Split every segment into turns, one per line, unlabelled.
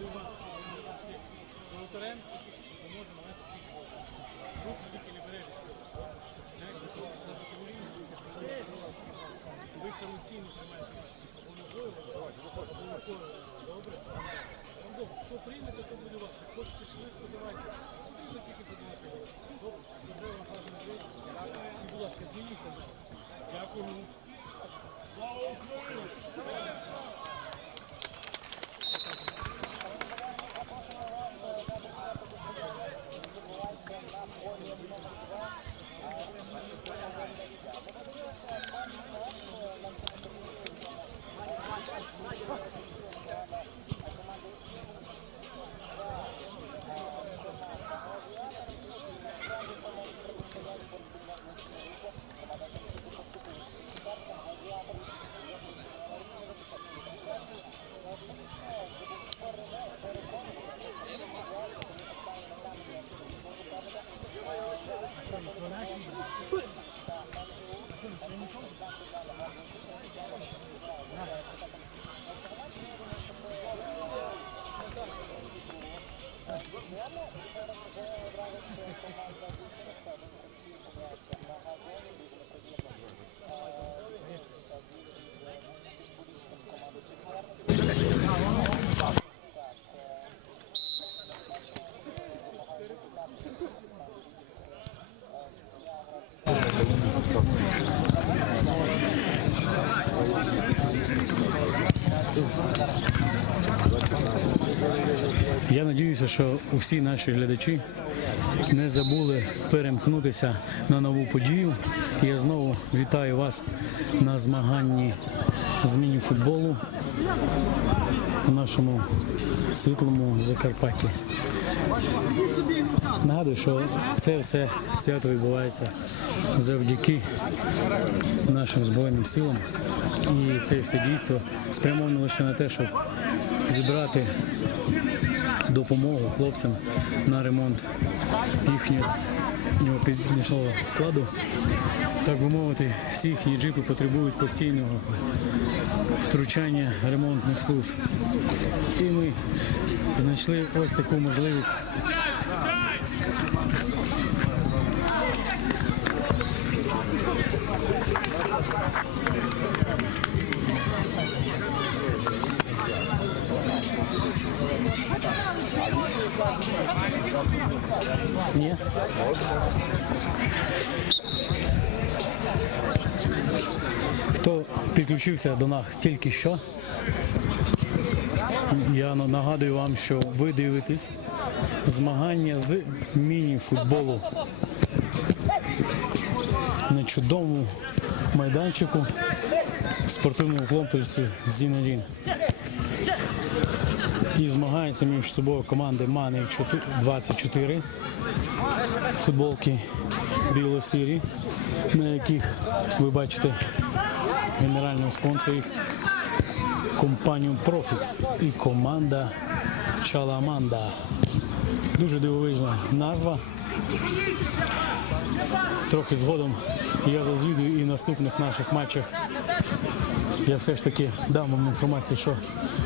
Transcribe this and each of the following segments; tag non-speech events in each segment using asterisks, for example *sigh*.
Duba. Я сподіваюся, що усі наші глядачі не забули перемкнутися на нову подію. Я знову вітаю вас на змаганні зміні футболу в нашому світлому Закарпатті. Нагадую, що це все свято відбувається завдяки нашим збройним силам, і це все дійство спрямовано лише на те, щоб зібрати допомогу хлопцям на ремонт їхнього піднічного складу. Так би мовити, всі їхні джипи потребують постійного втручання ремонтних служб. І ми знайшли ось таку можливість. Хто підключився до нас тільки що? Я нагадую вам, що ви дивитесь змагання з міні-футболу на чудовому майданчику спортивному комплексі «Зінодін». І змагаються між собою команди Мани 24 футболки біло-сірі, на яких ви бачите генерального спонсора їх компанію Profix і команда Чаламанда. Дуже дивовижна назва. Трохи згодом я зазвідую і в наступних наших матчах я все ж таки дам вам інформацію, що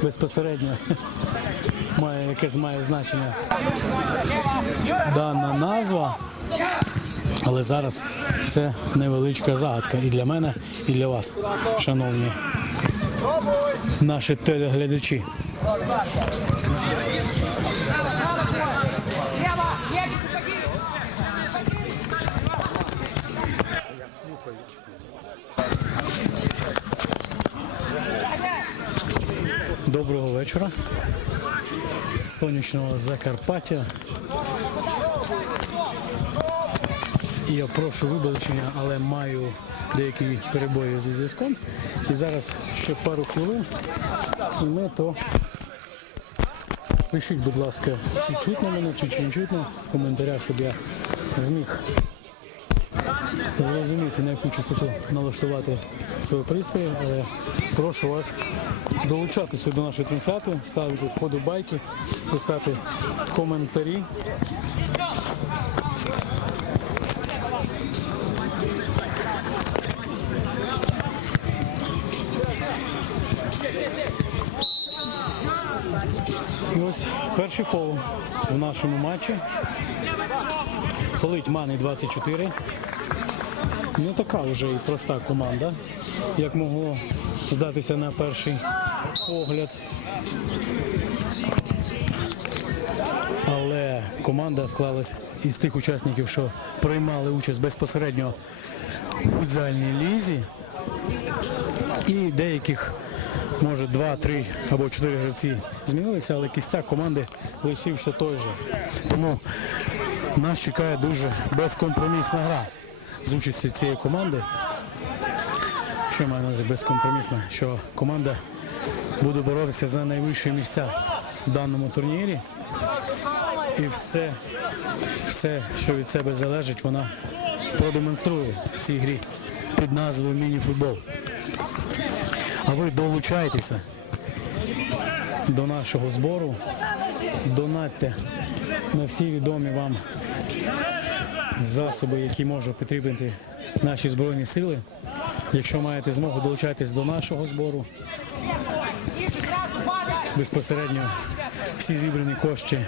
безпосередньо *laughs* має якесь має значення дана назва. Але зараз це невеличка загадка і для мене, і для вас, шановні наші телеглядачі. Доброго вечора. Сонячного Закарпаття. Я прошу вибачення, але маю деякі перебої зі зв'язком. І зараз ще пару хвилин і то пишіть, будь ласка, чи чутно мене, чи чи не чутно в коментарях, щоб я зміг зрозуміти, на яку частоту налаштувати свої пристрої. Але прошу вас долучатися до нашої трансляції, ставити вподобайки, писати коментарі. І ось перший фол в нашому матчі. Фолить Мани 24 не ну, така вже і проста команда, як могло здатися на перший погляд. Але команда склалась із тих учасників, що приймали участь безпосередньо в футзальній лізі. І деяких, може, два-три або чотири гравці змінилися, але кістяк команди лишився той же. Тому нас чекає дуже безкомпромісна гра з участю цієї команди. Що маю на безкомпромісно, що команда буде боротися за найвищі місця в даному турнірі. І все, все, що від себе залежить, вона продемонструє в цій грі під назвою міні-футбол. А ви долучайтеся до нашого збору, донатьте на всі відомі вам засоби, які можуть потрібні наші збройні сили. Якщо маєте змогу долучайтесь до нашого збору, безпосередньо всі зібрані кошти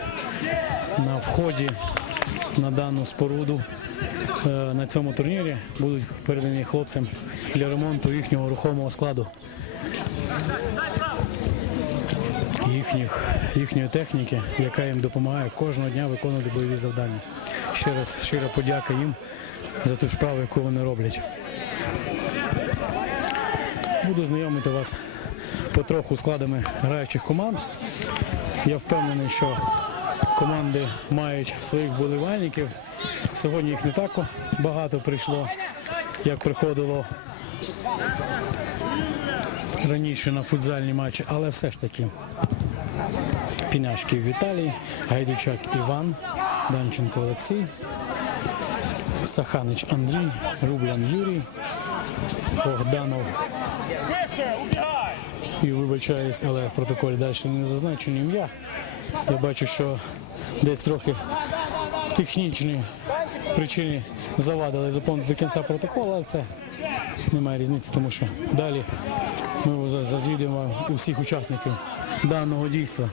на вході на дану споруду е, на цьому турнірі будуть передані хлопцям для ремонту їхнього рухомого складу. Їхніх, їхньої техніки, яка їм допомагає кожного дня виконувати бойові завдання ще раз щира подяка їм за ту справу, яку вони роблять. Буду знайомити вас потроху складами граючих команд. Я впевнений, що команди мають своїх болівальників. Сьогодні їх не так багато прийшло, як приходило раніше на футзальні матчі, але все ж таки Піняшків Віталій, Гайдучак Іван. Данченко Олексій, Саханич Андрій, Рублян Юрій, Богданов. І вибачаюсь, але в протоколі далі не зазначені ім'я. Я бачу, що десь трохи технічні причини завадили заповнити до кінця протоколу, але це немає різниці, тому що далі ми зазвідуємо усіх учасників даного дійства.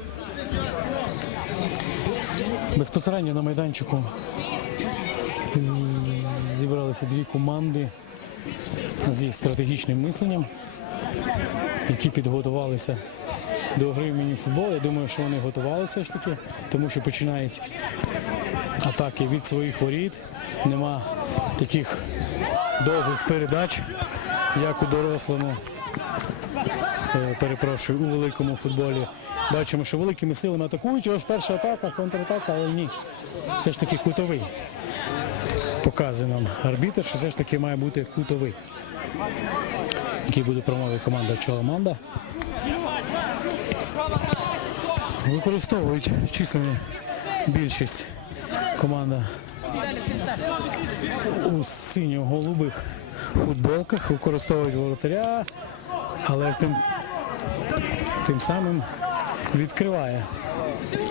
Безпосередньо на майданчику зібралися дві команди зі стратегічним мисленням, які підготувалися до гри в мініфутбол. Я думаю, що вони готувалися ж таки, тому що починають атаки від своїх воріт. Нема таких довгих передач, як у дорослому. Е, перепрошую у великому футболі. Бачимо, що великими силами атакують. Ось перша атака, контратака, але ні. Все ж таки кутовий. Показує нам арбітер, що все ж таки має бути кутовий. Який буде промовити команда Чоламанда. Використовують численну більшість команда у синьо-голубих футболках, використовують воротаря, але тим, тим самим відкриває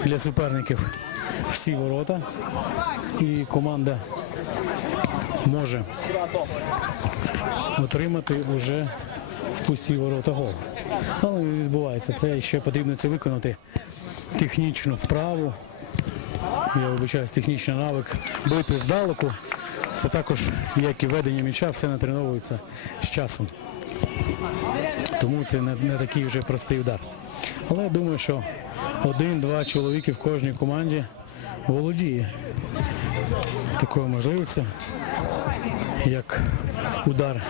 для суперників всі ворота, і команда може отримати вже усі ворота гол. Але не відбувається це, ще потрібно це виконати технічну вправу. Я вибачаюсь, технічний навик бити здалеку. Це також, як і ведення м'яча, все натреновується з часом тому це не, не такий вже простий удар. Але я думаю, що один-два чоловіки в кожній команді володіє такою можливістю, як удар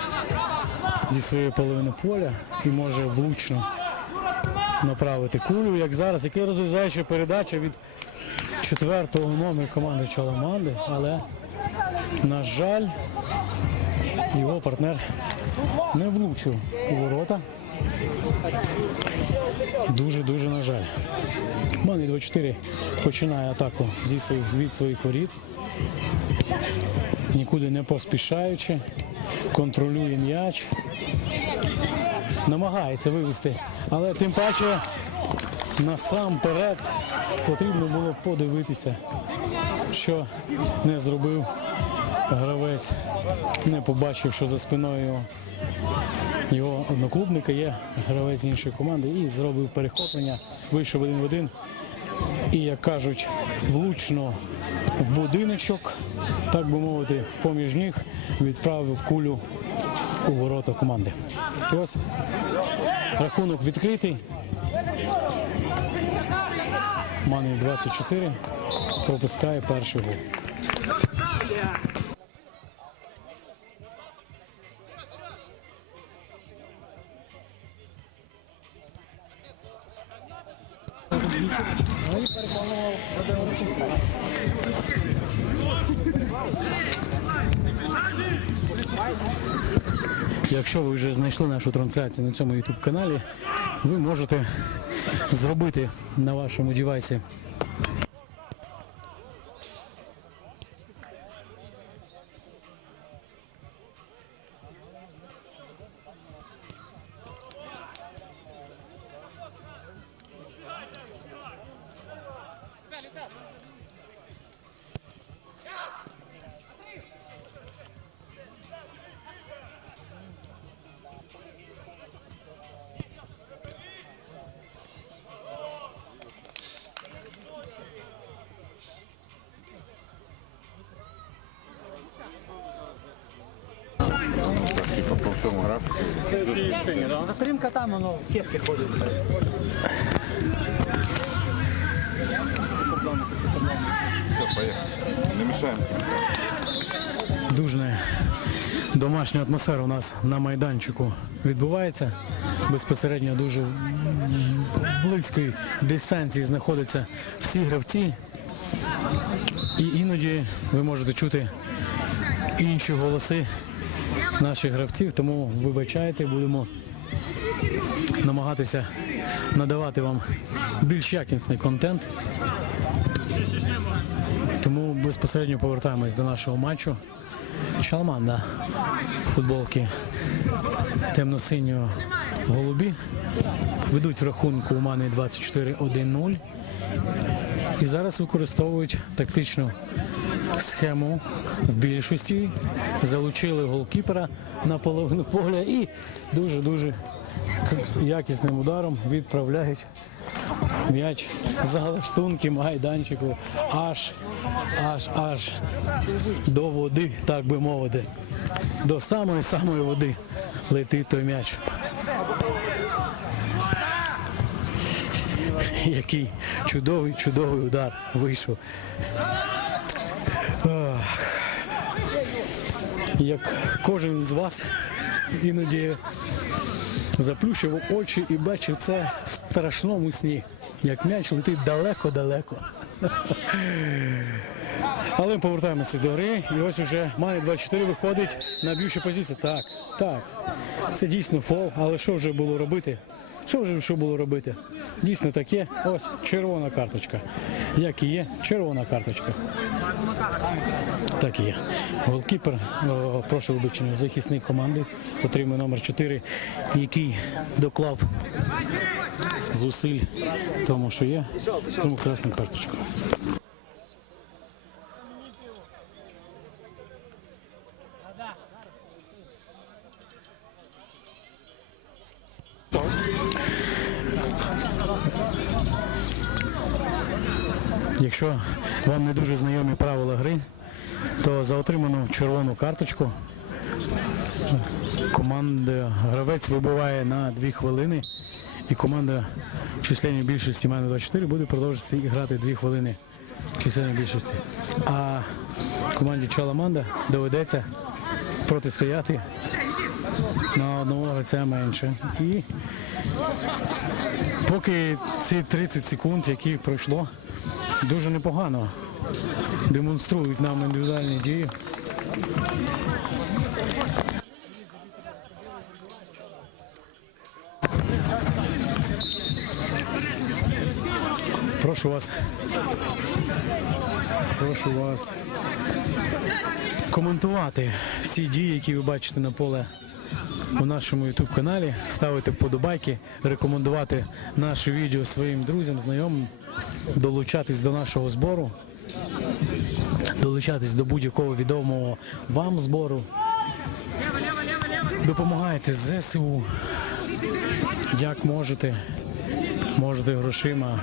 зі своєї половини поля і може влучно направити кулю, як зараз, який розв'язаюча передача від четвертого номера команди Чаламанди, але, на жаль, його партнер не влучив у ворота. Дуже-дуже на жаль. Малий 24 починає атаку зі своїх, від своїх воріт, нікуди не поспішаючи, контролює м'яч, намагається вивести, але тим паче насамперед потрібно було подивитися, що не зробив гравець не побачив, що за спиною його одноклубника є гравець іншої команди і зробив перехоплення, вийшов один в один. І, як кажуть, влучно в будиночок, так би мовити, поміж ніг відправив кулю у ворота команди. І ось рахунок відкритий. Маний 24 пропускає перший гол. якщо ви вже знайшли нашу трансляцію на цьому youtube каналі ви можете зробити на вашому девайсі. там воно в кепки ходить. Все, поехали. Не мешаем. Дужна домашня атмосфера у нас на майданчику відбувається. Безпосередньо дуже в близькій дистанції знаходяться всі гравці. І іноді ви можете чути інші голоси наших гравців, тому вибачайте, будемо намагатися надавати вам більш якісний контент. Тому безпосередньо повертаємось до нашого матчу. Шалман на футболки темно-синього голубі. Ведуть в рахунку у Мани 24-1-0. І зараз використовують тактичну схему в більшості. Залучили голкіпера на половину поля і дуже-дуже якісним ударом відправляють м'яч за галаштунки майданчику аж аж аж до води, так би мовити. До самої самої води летить той м'яч. Який чудовий, чудовий удар вийшов. Як кожен з вас іноді заплющив очі і бачив це в страшному сні, як м'яч летить далеко-далеко. Але ми повертаємося до гри. І ось вже має 24 виходить на б'ючу позицію. Так, так. Це дійсно фол, але що вже було робити? Що вже що було робити? Дійсно таке. Ось червона карточка. Як і є, червона карточка. Так і є. Голкіпер, прошу вибачення, захисник команди, отримує номер 4, який доклав зусиль, тому що є, тому красну карточку. якщо вам не дуже знайомі правила гри, то за отриману червону карточку команда гравець вибиває на 2 хвилини, і команда численній більшості мене 24 буде продовжувати грати 2 хвилини численній більшості. А команді Чаламанда доведеться протистояти на одного гравця менше. І поки ці 30 секунд, які пройшло. Дуже непогано демонструють нам індивідуальні дії. Прошу вас. Прошу вас коментувати всі дії, які ви бачите на поле у нашому youtube каналі ставити вподобайки, рекомендувати наше відео своїм друзям, знайомим долучатись до нашого збору, долучатись до будь-якого відомого вам збору. Допомагайте ЗСУ, як можете. Можете грошима,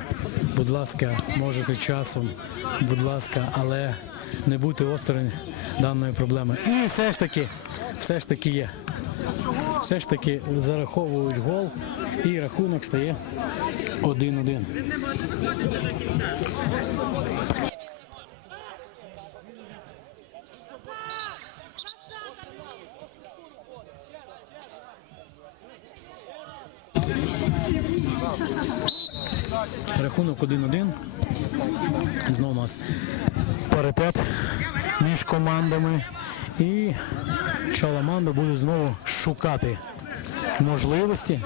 будь ласка, можете часом, будь ласка, але не будьте осторонь даної проблеми. І все ж таки, все ж таки є все ж таки зараховують гол і рахунок стає 1-1. Рахунок 1-1. Знову у нас паритет між командами. І Чаламанду буде знову шукати можливості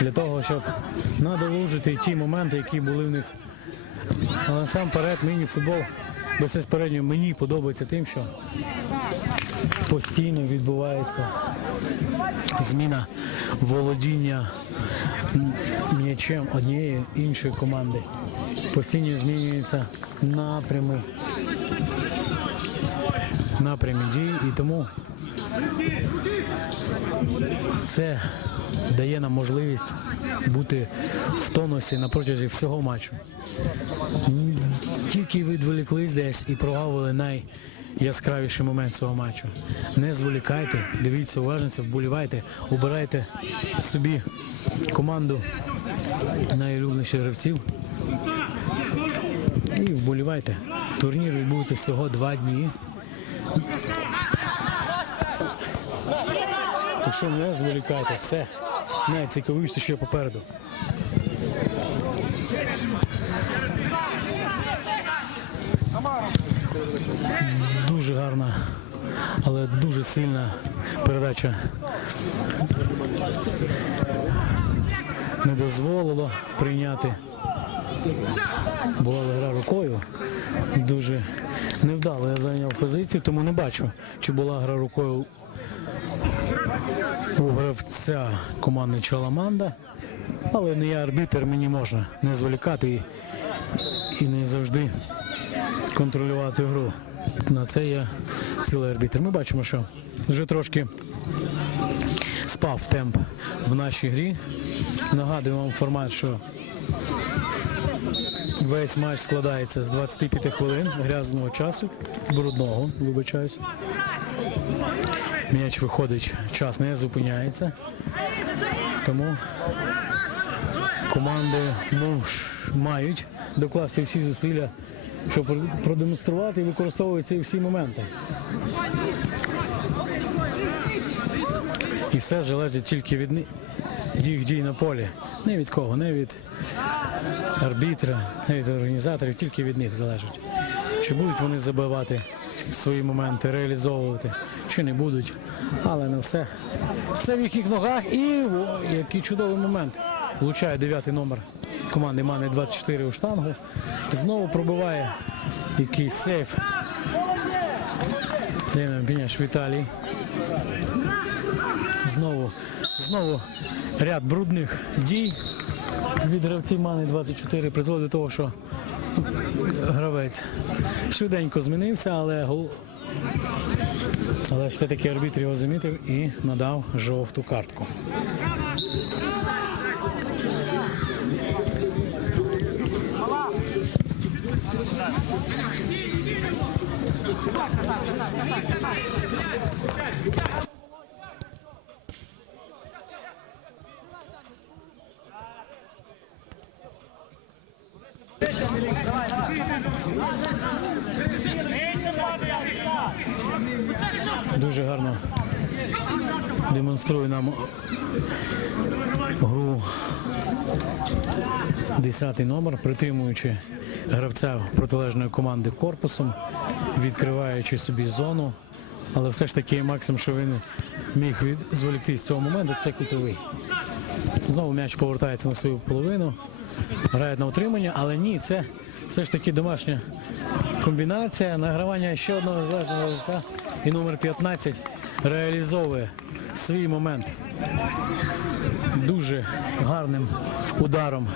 для того, щоб надолужити ті моменти, які були в них. Але насамперед міні-футбол безпосередньо мені подобається тим, що постійно відбувається зміна володіння м'ячем однієї іншої команди. Постійно змінюються напрями напрямі дій, і тому це дає нам можливість бути в тонусі на протязі всього матчу. Тільки відволіклись десь і прогавили найяскравіший момент цього матчу. Не зволікайте, дивіться уважно, вболівайте, обирайте собі команду найулюбленіших гравців і вболівайте. Турнір відбудеться всього два дні. Так що не зволікайте, все найцікавіше, що я попереду. Дуже гарна, але дуже сильна передача. Не дозволило прийняти. Була гра рукою. Дуже невдало я зайняв позицію, тому не бачу, чи була гра рукою у гравця команди Чаламанда. Але не я арбітер, мені можна не зволікати і, і не завжди контролювати гру. На це я цілий арбітер. Ми бачимо, що вже трошки спав темп в нашій грі. Нагадую вам формат, що Весь матч складається з 25 хвилин грязного часу, брудного, вибачаюся. М'яч виходить, час не зупиняється. Тому команди ну, мають докласти всі зусилля, щоб продемонструвати і використовувати ці всі моменти. І все залежить тільки від їх дій на полі. Не від кого, не від арбітра, від ну, організаторів, тільки від них залежить. Чи будуть вони забивати свої моменти, реалізовувати, чи не будуть. Але не все. Все в їхніх ногах і о, який чудовий момент. Влучає дев'ятий номер команди Мани 24 у штангу. Знову пробиває якийсь сейф. Дем'ян Піняш Віталій. Знову, знову ряд брудних дій від гравців Мани 24 призводить до того, що гравець швиденько змінився, але гол. Але все-таки арбітр його замітив і надав жовту картку. Так, так, так, так, так, так. гарно демонструє нам гру 10-й номер, притримуючи гравця протилежної команди корпусом, відкриваючи собі зону. Але все ж таки максимум, що він міг від... з цього моменту, це кутовий. Знову м'яч повертається на свою половину, грає на утримання, але ні, це все ж таки домашня комбінація. Награвання ще одного зважного лиця. І номер 15 реалізовує свій момент дуже гарним ударом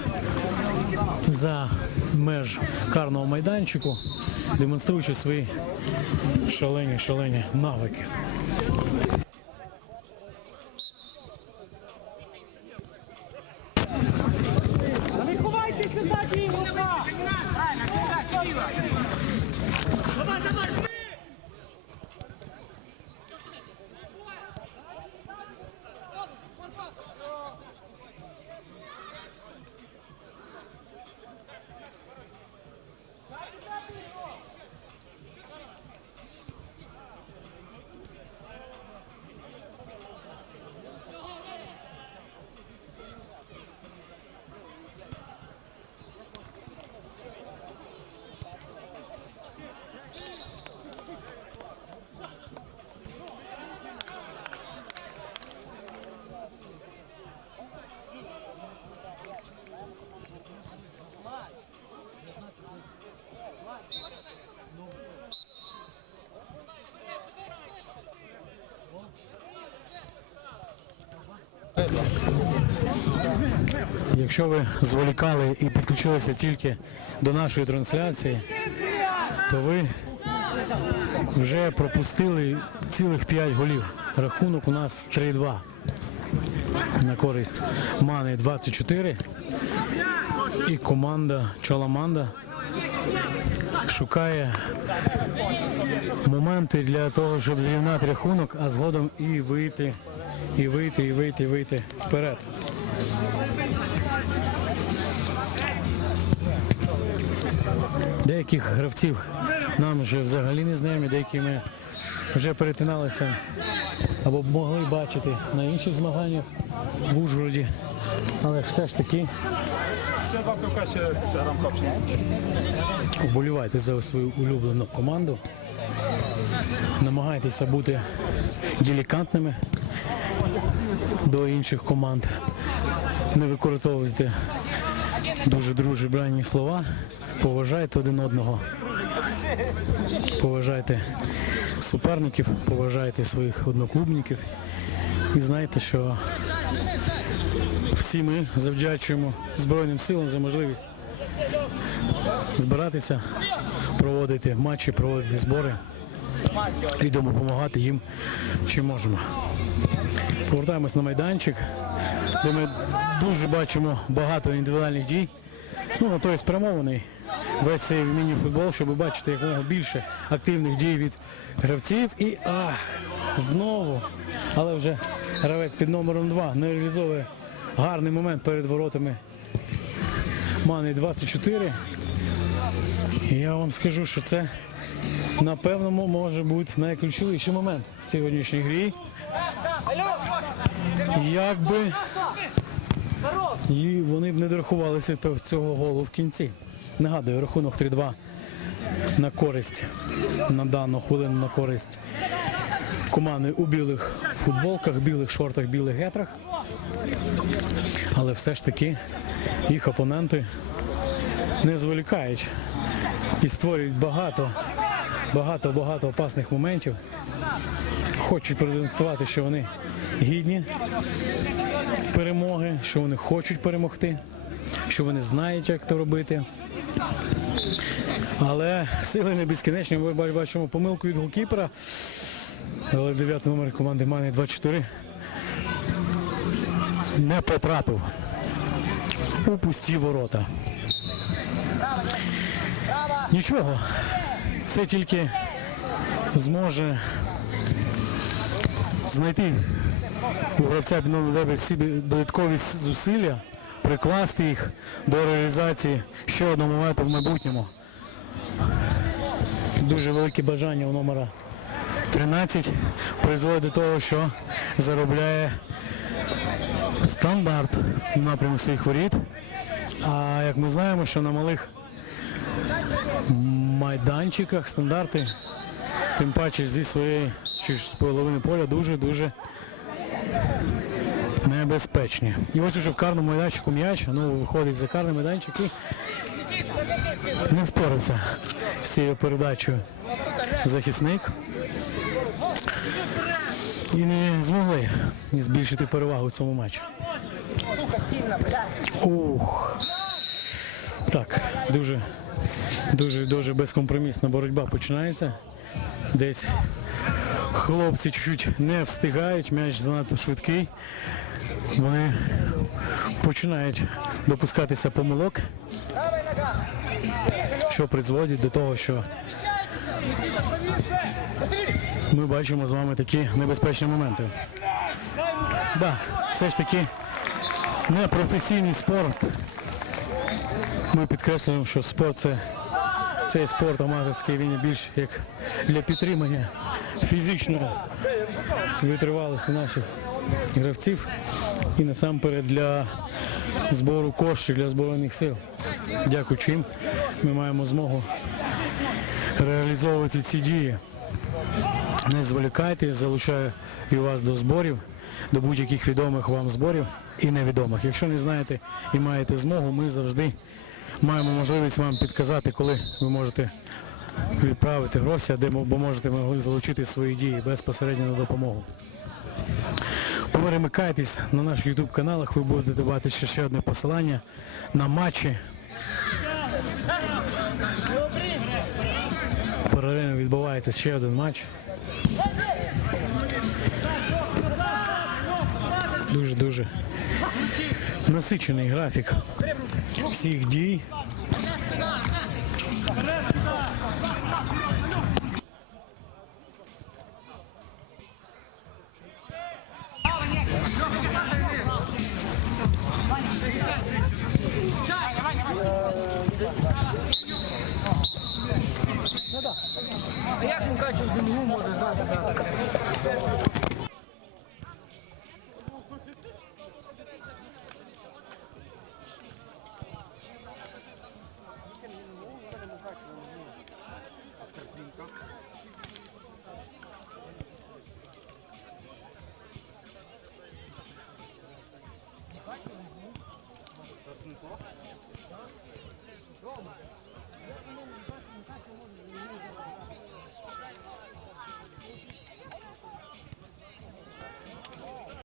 за меж карного майданчику, демонструючи свої шалені шалені навики. Якщо ви зволікали і підключилися тільки до нашої трансляції, то ви вже пропустили цілих 5 голів. Рахунок у нас 3-2 на користь Мани 24. І команда Чоламанда шукає моменти для того, щоб зрівняти рахунок, а згодом і вийти і вийти, і вийти, і вийти вперед. Деяких гравців нам вже взагалі не знайомі, деякі ми вже перетиналися або могли бачити на інших змаганнях в Ужгороді, але все ж таки вболівайте за свою улюблену команду, намагайтеся бути делікантними до інших команд. Не використовуйте дуже дружі дружебрані слова. Поважайте один одного. Поважайте суперників, поважайте своїх одноклубників і знайте, що всі ми завдячуємо Збройним силам за можливість збиратися, проводити матчі, проводити збори і допомагати їм, чим можемо. Повертаємось на майданчик, де ми дуже бачимо багато індивідуальних дій. Ну, на той спрямований весь цей міні-футбол, щоб бачити якомога більше активних дій від гравців. І ах, знову, але вже гравець під номером 2 не реалізовує гарний момент перед воротами Мани 24. І я вам скажу, що це напевно, може бути найключовіший момент в сьогоднішній грі. Якби і вони б не дорахувалися цього голу в кінці. Нагадую, рахунок 3-2 на користь на дану хвилину на користь команди у білих футболках, білих шортах, білих гетрах. Але все ж таки їх опоненти не зволікають і створюють багато багато-багато опасних моментів. Хочуть продемонструвати, що вони гідні перемоги, що вони хочуть перемогти, що вони знають, як то робити. Але сили не безкінечні. Ми бачимо помилку від голкіпера. Але дев'ятий номер команди Мани 24 не потрапив у пусті ворота. Нічого це тільки зможе знайти у гравця Білодеби всі додаткові зусилля, прикласти їх до реалізації ще одного моменту в майбутньому. Дуже велике бажання у номера 13 призводить до того, що заробляє стандарт напряму своїх воріт. А як ми знаємо, що на малих майданчиках стандарти, тим паче зі своєї половини поля дуже-дуже небезпечні. І ось уже в карному майданчику м'яч, ну виходить за карний майданчик і не впорався з цією передачею захисник. І не змогли збільшити перевагу в цьому матчі. Ух. Так, дуже Дуже-дуже безкомпромісна боротьба починається. Десь хлопці чуть-чуть не встигають, м'яч занадто швидкий. Вони починають допускатися помилок, що призводить до того, що ми бачимо з вами такі небезпечні моменти. Да, Все ж таки непрофесійний спорт. Ми підкреслюємо, що спорт це цей спорт аматорський він більш як для підтримання фізичної витривалості наших гравців і насамперед для збору коштів для збройних сил. Дякуючи їм, ми маємо змогу реалізовувати ці дії. Не зволікайте, залучаю і вас до зборів до будь-яких відомих вам зборів і невідомих. Якщо не знаєте і маєте змогу, ми завжди маємо можливість вам підказати, коли ви можете відправити гроші, а де бо можете могли залучити свої дії безпосередньо на допомогу. Перемикайтесь на наших ютуб каналах ви будете бачити ще, ще одне посилання на матчі. Паралельно відбувається ще один матч. Дуже-дуже насичений графік всіх дій.